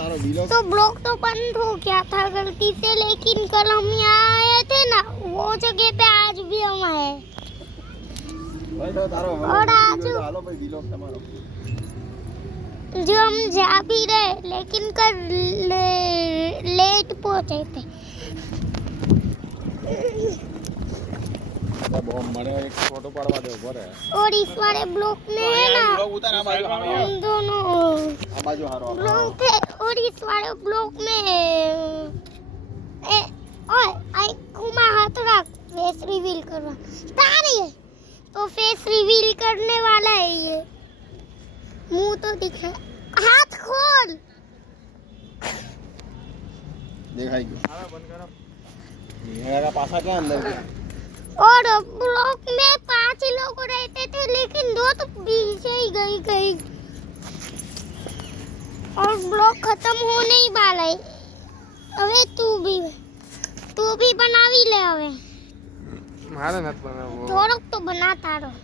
तारो block तो block तो बंद हो गया था गलती से, लेकिन कल हम यहाँ आए थे ना, वो जगह पे आज भी हम आए। भाई तो तारो और आज हालो भाई ब्लॉक તમારો जो हम जा भी रहे, लेकिन कल लेट पहुंचे थे। बॉम्ब मारे एक फोटो पाड़वा दे ऊपर है। और इस वाले ब्लॉक में है ना, ब्लॉक उतार आ बाजू हम दोनों आ बाजू हारो ब्लॉक थे। और इस वाले ब्लॉक में ओए आई घुमा हाथ रख, फेस रिवील करवा तारी है, तो फेस रिवील करने वाला है ये। मुंह तो दिख रहा है, हाथ खोल। देखाई गयो हां बंद करो। ये का पासा क्या अंदर के और ब्लॉक में 5 लोग रहते थे, लेकिन 2 तो पीछे ही गई। और ब्लॉक खत्म होने ही वाला है। अबे तू भी बनावी ले। अबे मारे मत बनाओ थोड़क तो बनाता रहो।